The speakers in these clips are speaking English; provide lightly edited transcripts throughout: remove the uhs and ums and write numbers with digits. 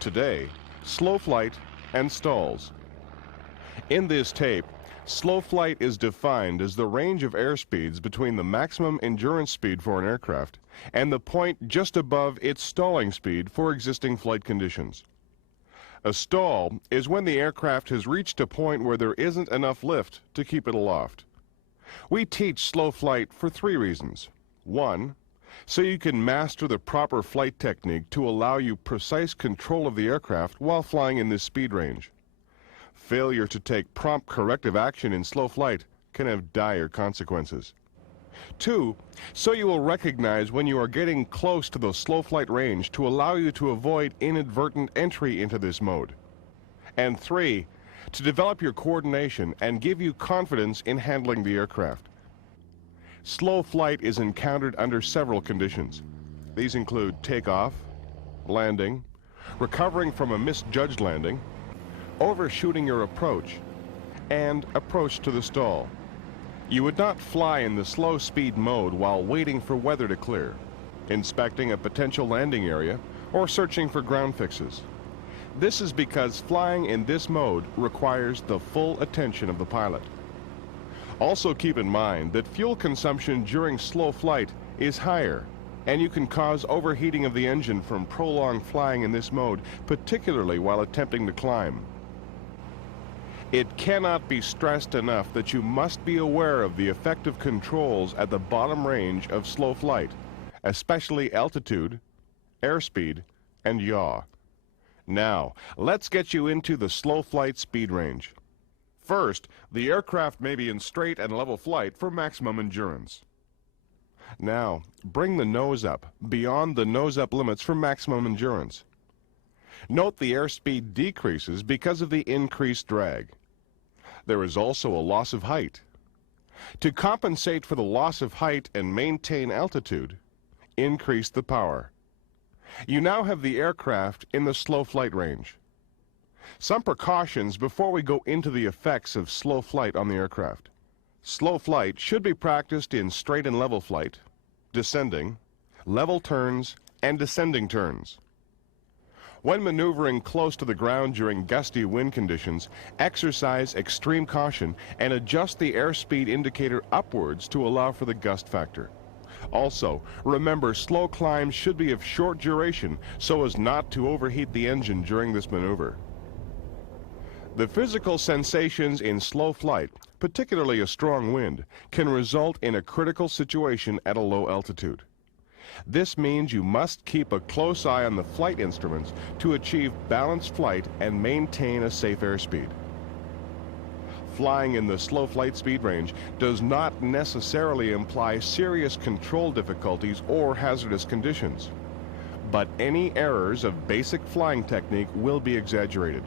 Today, slow flight and stalls. In this tape, slow flight is defined as the range of airspeeds between the maximum endurance speed for an aircraft and the point just above its stalling speed for existing flight conditions. A stall is when the aircraft has reached a point where there isn't enough lift to keep it aloft. We teach slow flight for 3 reasons. 1, so you can master the proper flight technique to allow you precise control of the aircraft while flying in this speed range. Failure to take prompt corrective action in slow flight can have dire consequences. 2, so you will recognize when you are getting close to the slow flight range to allow you to avoid inadvertent entry into this mode. And 3, to develop your coordination and give you confidence in handling the aircraft. Slow flight is encountered under several conditions. These include takeoff, landing, recovering from a misjudged landing, overshooting your approach, and approach to the stall. You would not fly in the slow speed mode while waiting for weather to clear, inspecting a potential landing area, or searching for ground fixes. This is because flying in this mode requires the full attention of the pilot. Also keep in mind that fuel consumption during slow flight is higher, and you can cause overheating of the engine from prolonged flying in this mode, particularly while attempting to climb. It cannot be stressed enough that you must be aware of the effective controls at the bottom range of slow flight, especially altitude, airspeed, and yaw. Now, let's get you into the slow flight speed range. First, the aircraft may be in straight and level flight for maximum endurance. Now, bring the nose up, beyond the nose-up limits for maximum endurance. Note the airspeed decreases because of the increased drag. There is also a loss of height. To compensate for the loss of height and maintain altitude, increase the power. You now have the aircraft in the slow flight range. Some precautions before we go into the effects of slow flight on the aircraft. Slow flight should be practiced in straight and level flight, descending, level turns, and descending turns. When maneuvering close to the ground during gusty wind conditions, exercise extreme caution and adjust the airspeed indicator upwards to allow for the gust factor. Also, remember slow climbs should be of short duration so as not to overheat the engine during this maneuver. The physical sensations in slow flight, particularly a strong wind, can result in a critical situation at a low altitude. This means you must keep a close eye on the flight instruments to achieve balanced flight and maintain a safe airspeed. Flying in the slow flight speed range does not necessarily imply serious control difficulties or hazardous conditions, but any errors of basic flying technique will be exaggerated.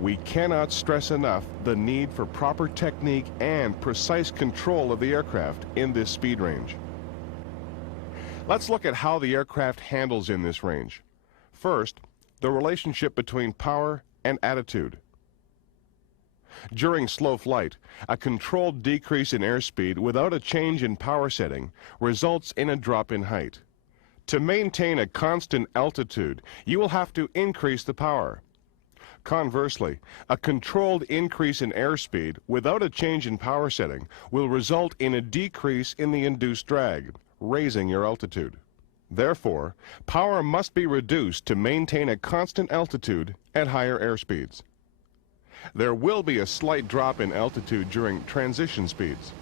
We cannot stress enough the need for proper technique and precise control of the aircraft in this speed range. Let's look at how the aircraft handles in this range. First, the relationship between power and attitude. During slow flight, a controlled decrease in airspeed without a change in power setting results in a drop in height. To maintain a constant altitude, you will have to increase the power. Conversely, a controlled increase in airspeed without a change in power setting will result in a decrease in the induced drag, raising your altitude. Therefore, power must be reduced to maintain a constant altitude at higher airspeeds. There will be a slight drop in altitude during transition speeds.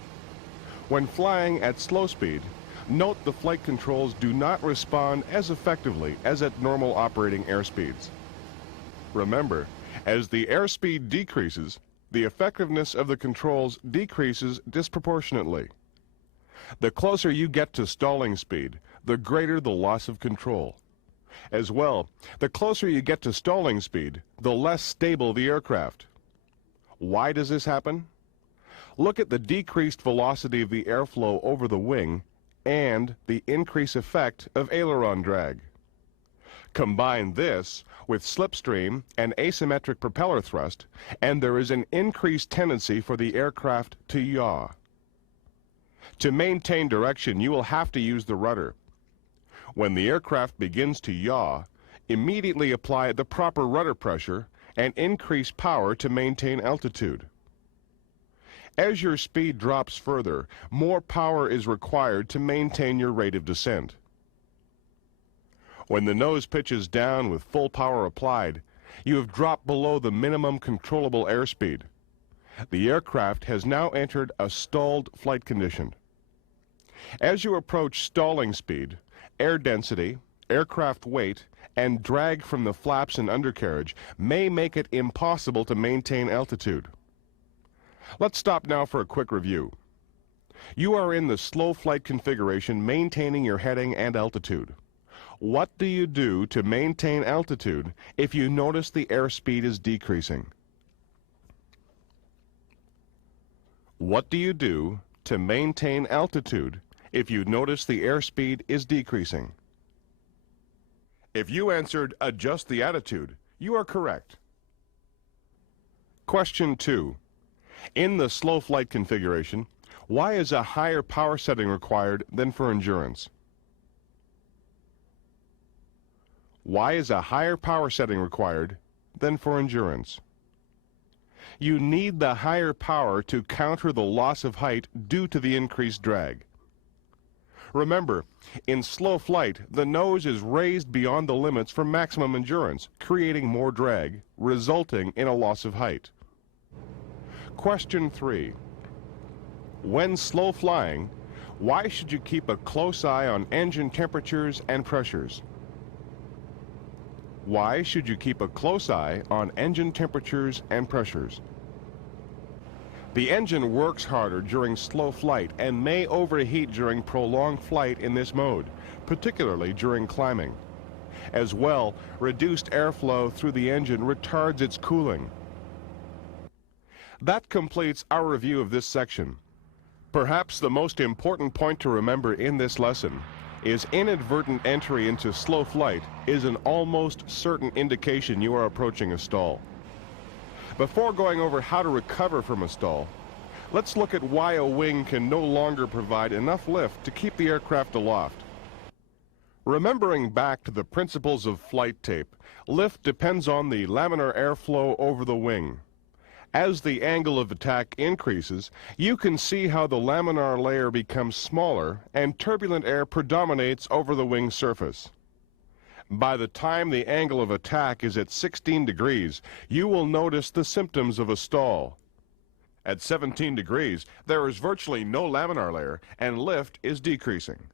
When flying at slow speed, note the flight controls do not respond as effectively as at normal operating airspeeds. Remember, as the airspeed decreases, the effectiveness of the controls decreases disproportionately. The closer you get to stalling speed, the greater the loss of control. As well, the closer you get to stalling speed, the less stable the aircraft. Why does this happen? Look at the decreased velocity of the airflow over the wing and the increased effect of aileron drag. Combine this with slipstream and asymmetric propeller thrust, and there is an increased tendency for the aircraft to yaw. To maintain direction, you will have to use the rudder. When the aircraft begins to yaw, Immediately apply the proper rudder pressure and increase power to maintain altitude. As your speed drops further, more power is required to maintain your rate of descent. When the nose pitches down with full power applied, you have dropped below the minimum controllable airspeed. The aircraft has now entered a stalled flight condition. As you approach stalling speed, air density, aircraft weight, and drag from the flaps and undercarriage may make it impossible to maintain altitude. Let's stop now for a quick review. You are in the slow flight configuration, maintaining your heading and altitude. What do you do to maintain altitude if you notice the airspeed is decreasing? What do you do to maintain altitude if you notice the airspeed is decreasing? If you answered adjust the attitude, you are correct. Question 2. In the slow flight configuration, why is a higher power setting required than for endurance? Why is a higher power setting required than for endurance? You need the higher power to counter the loss of height due to the increased drag. Remember, in slow flight, the nose is raised beyond the limits for maximum endurance, creating more drag, resulting in a loss of height. Question 3. When slow flying, why should you keep a close eye on engine temperatures and pressures? Why should you keep a close eye on engine temperatures and pressures? The engine works harder during slow flight and may overheat during prolonged flight in this mode, particularly during climbing. As well, reduced airflow through the engine retards its cooling. That completes our review of this section. Perhaps the most important point to remember in this lesson is inadvertent entry into slow flight is an almost certain indication you are approaching a stall. Before going over how to recover from a stall, let's look at why a wing can no longer provide enough lift to keep the aircraft aloft. Remembering back to the principles of flight tape, lift depends on the laminar airflow over the wing. As the angle of attack increases, you can see how the laminar layer becomes smaller and turbulent air predominates over the wing surface. By the time the angle of attack is at 16 degrees, you will notice the symptoms of a stall. At 17 degrees, there is virtually no laminar layer and lift is decreasing.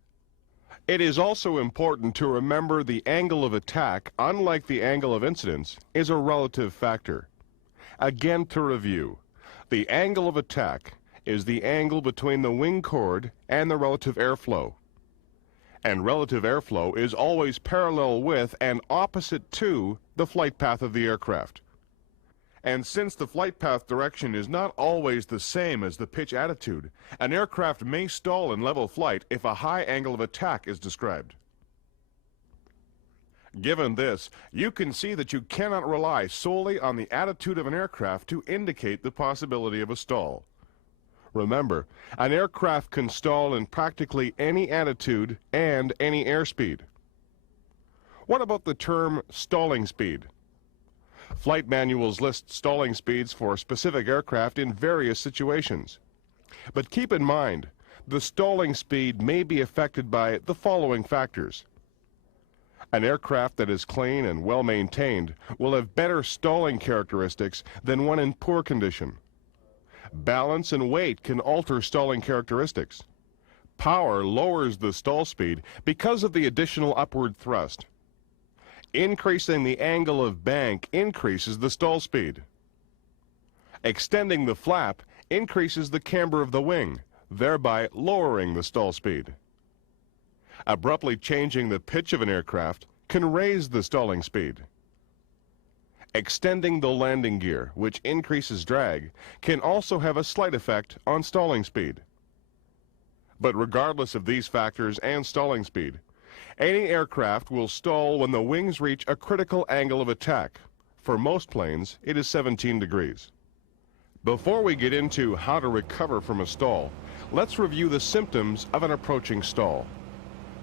It is also important to remember the angle of attack, unlike the angle of incidence, is a relative factor. Again, to review, the angle of attack is the angle between the wing chord and the relative airflow. And relative airflow is always parallel with and opposite to the flight path of the aircraft. And since the flight path direction is not always the same as the pitch attitude, an aircraft may stall in level flight if a high angle of attack is described. Given this, you can see that you cannot rely solely on the attitude of an aircraft to indicate the possibility of a stall. Remember, an aircraft can stall in practically any attitude and any airspeed. What about the term stalling speed? Flight manuals list stalling speeds for specific aircraft in various situations. But keep in mind, the stalling speed may be affected by the following factors. An aircraft that is clean and well maintained will have better stalling characteristics than one in poor condition. Balance and weight can alter stalling characteristics. Power lowers the stall speed because of the additional upward thrust. Increasing the angle of bank increases the stall speed. Extending the flap increases the camber of the wing, thereby lowering the stall speed. Abruptly changing the pitch of an aircraft can raise the stalling speed. Extending the landing gear, which increases drag, can also have a slight effect on stalling speed. But regardless of these factors and stalling speed, any aircraft will stall when the wings reach a critical angle of attack. For most planes, it is 17 degrees. Before we get into how to recover from a stall, let's review the symptoms of an approaching stall.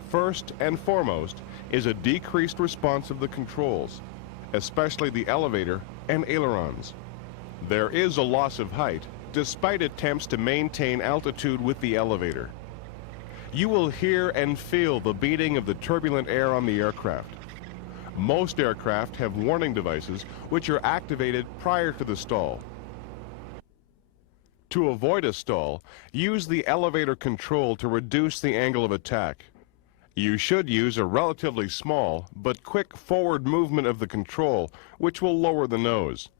First and foremost is a decreased response of the controls, especially the elevator and ailerons. There is a loss of height, despite attempts to maintain altitude with the elevator. You will hear and feel the beating of the turbulent air on the aircraft. Most aircraft have warning devices which are activated prior to the stall. To avoid a stall, use the elevator control to reduce the angle of attack. You should use a relatively small but quick forward movement of the control, which will lower the nose.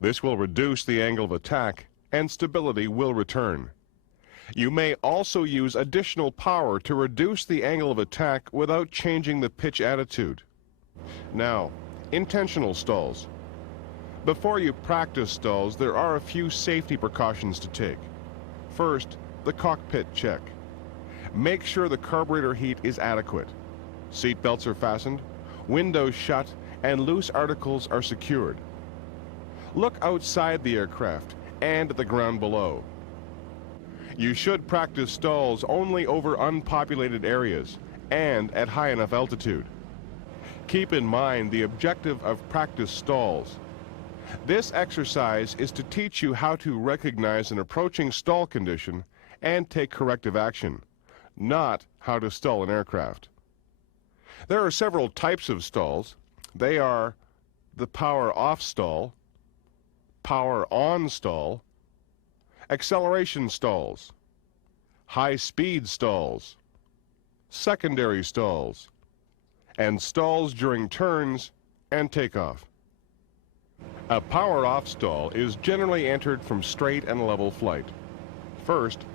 This will reduce the angle of attack and stability will return. You may also use additional power to reduce the angle of attack without changing the pitch attitude. Now, intentional stalls. Before you practice stalls, there are a few safety precautions to take. First, the cockpit check. Make sure the carburetor heat is adequate. Seat belts are fastened, windows shut, and loose articles are secured. Look outside the aircraft and at the ground below. You should practice stalls only over unpopulated areas and at high enough altitude. Keep in mind the objective of practice stalls. This exercise is to teach you how to recognize an approaching stall condition and take corrective action, not how to stall an aircraft. There are several types of stalls. They are the power off stall, power on stall, acceleration stalls, high speed stalls, secondary stalls, and stalls during turns and takeoff. A power-off stall is generally entered from straight and level flight. First,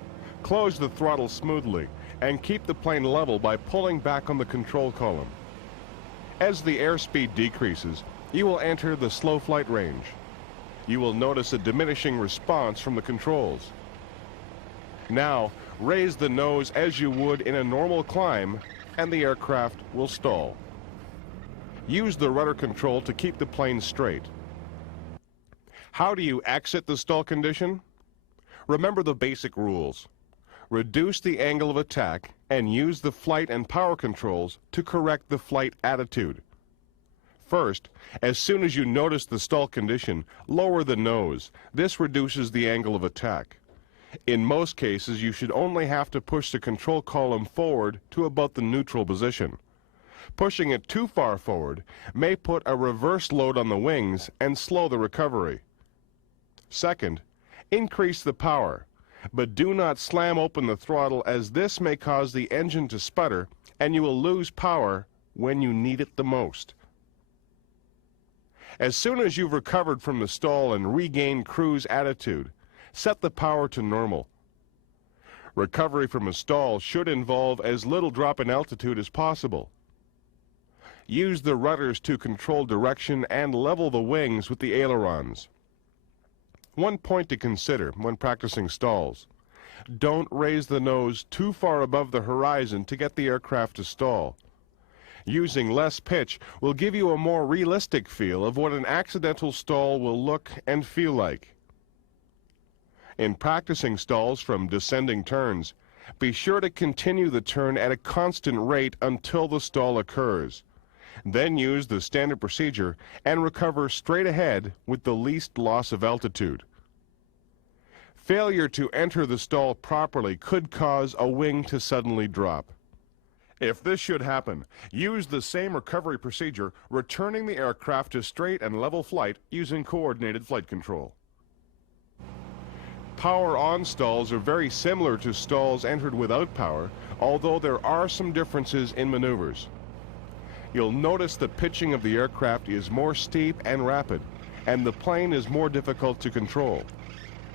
close the throttle smoothly and keep the plane level by pulling back on the control column. As the airspeed decreases, you will enter the slow flight range. You will notice a diminishing response from the controls. Now, raise the nose as you would in a normal climb and the aircraft will stall. Use the rudder control to keep the plane straight. How do you exit the stall condition? Remember the basic rules. Reduce the angle of attack and use the flight and power controls to correct the flight attitude. First, as soon as you notice the stall condition, lower the nose. This reduces the angle of attack. In most cases, you should only have to push the control column forward to about the neutral position. Pushing it too far forward may put a reverse load on the wings and slow the recovery. Second, increase the power, but do not slam open the throttle as this may cause the engine to sputter and you will lose power when you need it the most. As soon as you've recovered from the stall and regained cruise attitude, set the power to normal. Recovery from a stall should involve as little drop in altitude as possible. Use the rudders to control direction and level the wings with the ailerons. One point to consider when practicing stalls: don't raise the nose too far above the horizon to get the aircraft to stall. Using less pitch will give you a more realistic feel of what an accidental stall will look and feel like. In practicing stalls from descending turns, be sure to continue the turn at a constant rate until the stall occurs. Then use the standard procedure and recover straight ahead with the least loss of altitude. Failure to enter the stall properly could cause a wing to suddenly drop. If this should happen, use the same recovery procedure, returning the aircraft to straight and level flight using coordinated flight control. Power-on stalls are very similar to stalls entered without power, although there are some differences in maneuvers. You'll notice the pitching of the aircraft is more steep and rapid, and the plane is more difficult to control.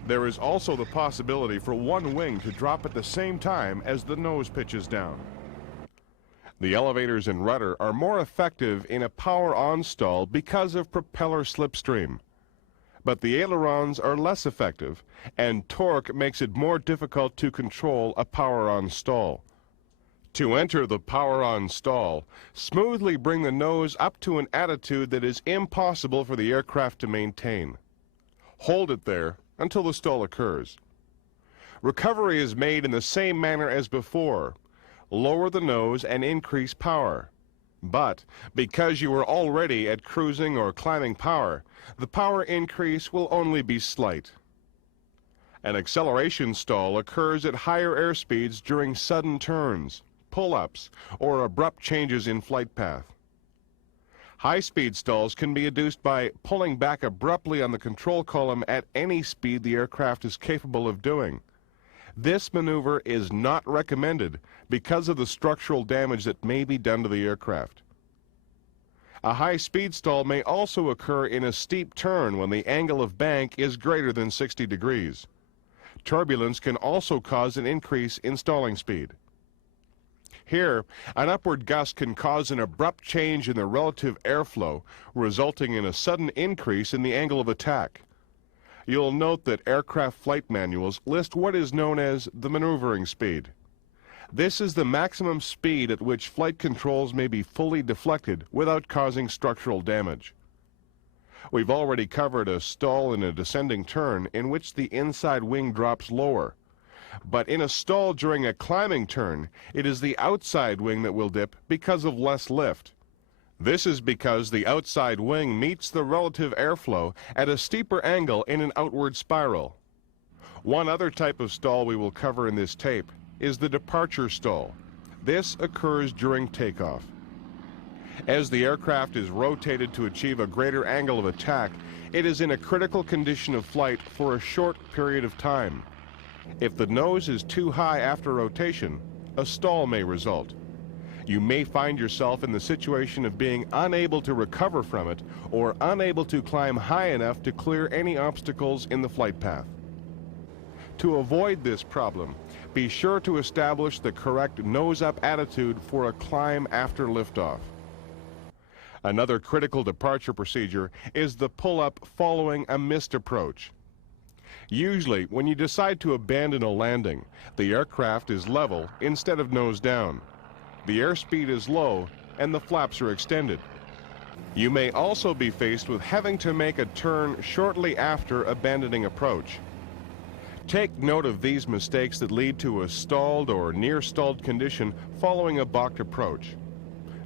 There is also the possibility for one wing to drop at the same time as the nose pitches down. The elevators and rudder are more effective in a power-on stall because of propeller slipstream. But the ailerons are less effective, and torque makes it more difficult to control a power-on stall. To enter the power-on stall, smoothly bring the nose up to an attitude that is impossible for the aircraft to maintain. Hold it there until the stall occurs. Recovery is made in the same manner as before. lower the nose and increase power. But because you are already at cruising or climbing power, the power increase will only be slight. An acceleration stall occurs at higher airspeeds during sudden turns, pull-ups, or abrupt changes in flight path. High-speed stalls can be induced by pulling back abruptly on the control column at any speed the aircraft is capable of doing. This maneuver is not recommended because of the structural damage that may be done to the aircraft. A high-speed stall may also occur in a steep turn when the angle of bank is greater than 60 degrees. Turbulence can also cause an increase in stalling speed. Here, an upward gust can cause an abrupt change in the relative airflow, resulting in a sudden increase in the angle of attack. You'll note that aircraft flight manuals list what is known as the maneuvering speed. This is the maximum speed at which flight controls may be fully deflected without causing structural damage. We've already covered a stall in a descending turn in which the inside wing drops lower. But in a stall during a climbing turn, it is the outside wing that will dip because of less lift. This is because the outside wing meets the relative airflow at a steeper angle in an outward spiral. One other type of stall we will cover in this tape is the departure stall. This occurs during takeoff. As the aircraft is rotated to achieve a greater angle of attack, it is in a critical condition of flight for a short period of time. If the nose is too high after rotation, a stall may result. You may find yourself in the situation of being unable to recover from it or unable to climb high enough to clear any obstacles in the flight path. To avoid this problem, be sure to establish the correct nose-up attitude for a climb after liftoff. Another critical departure procedure is the pull-up following a missed approach. Usually, when you decide to abandon a landing, the aircraft is level instead of nose down. The airspeed is low and the flaps are extended. You may also be faced with having to make a turn shortly after abandoning approach. Take note of these mistakes that lead to a stalled or near-stalled condition following a balked approach.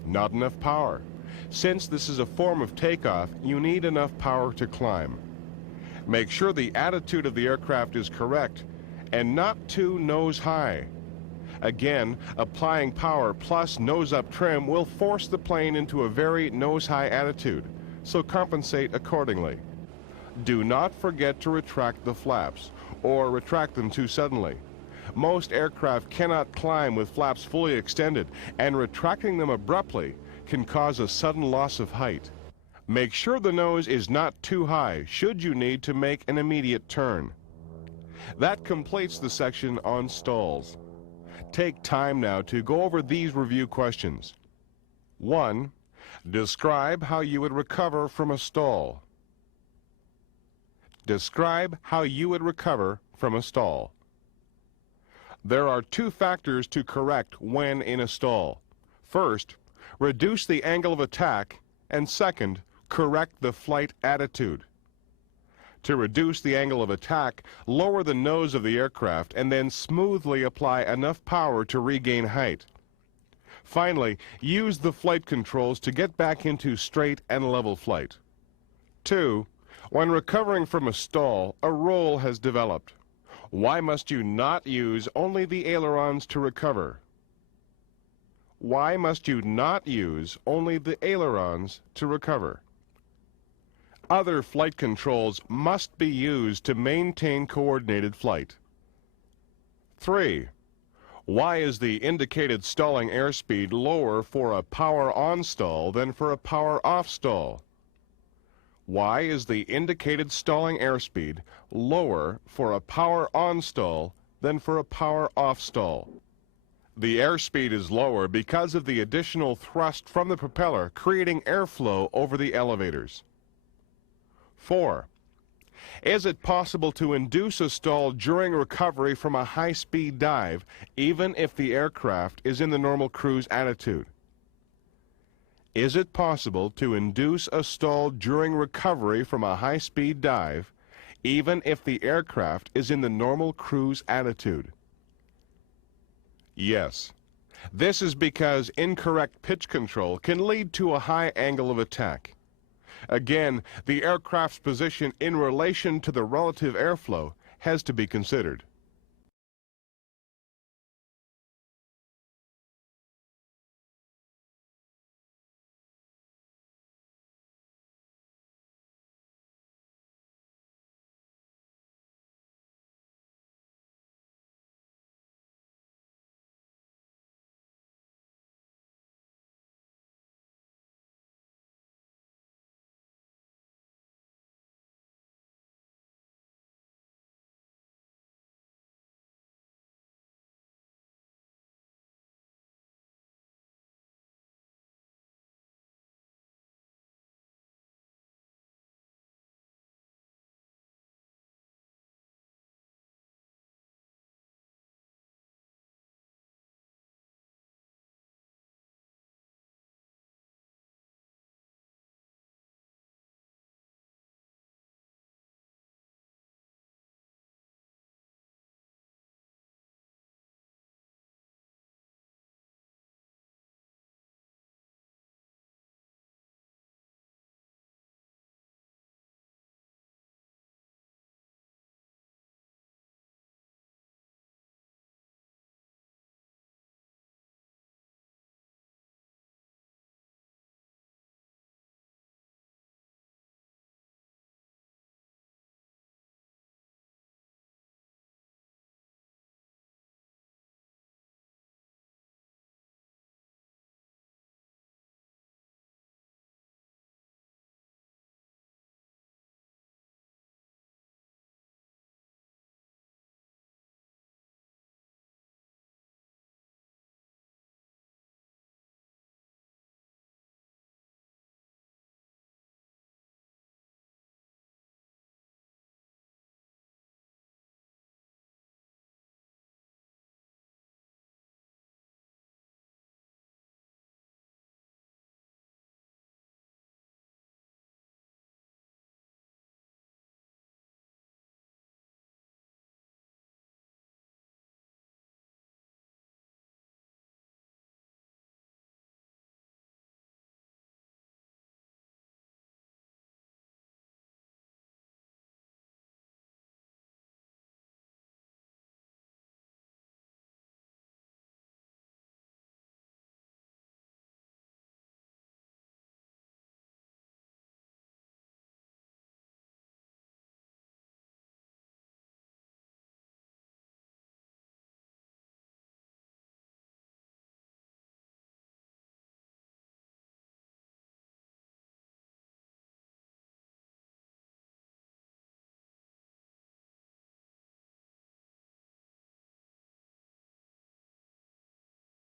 Not enough power. Since this is a form of takeoff, you need enough power to climb. Make sure the attitude of the aircraft is correct and not too nose high. Again, applying power plus nose-up trim will force the plane into a very nose-high attitude, so compensate accordingly. Do not forget to retract the flaps, or retract them too suddenly. Most aircraft cannot climb with flaps fully extended, and retracting them abruptly can cause a sudden loss of height. Make sure the nose is not too high should you need to make an immediate turn. That completes the section on stalls. Take time now to go over these review questions. 1. Describe how you would recover from a stall. Describe how you would recover from a stall. There are two factors to correct when in a stall. First, reduce the angle of attack, and second, correct the flight attitude. To reduce the angle of attack, lower the nose of the aircraft and then smoothly apply enough power to regain height. Finally, use the flight controls to get back into straight and level flight. 2. When recovering from a stall, a roll has developed. Why must you not use only the ailerons to recover? Why must you not use only the ailerons to recover? Other flight controls must be used to maintain coordinated flight. 3. Why is the indicated stalling airspeed lower for a power-on stall than for a power-off stall? Why is the indicated stalling airspeed lower for a power-on stall than for a power-off stall? The airspeed is lower because of the additional thrust from the propeller creating airflow over the elevators. 4. Is it possible to induce a stall during recovery from a high-speed dive, even if the aircraft is in the normal cruise attitude? Is it possible to induce a stall during recovery from a high-speed dive, even if the aircraft is in the normal cruise attitude? Yes. This is because incorrect pitch control can lead to a high angle of attack. Again, the aircraft's position in relation to the relative airflow has to be considered.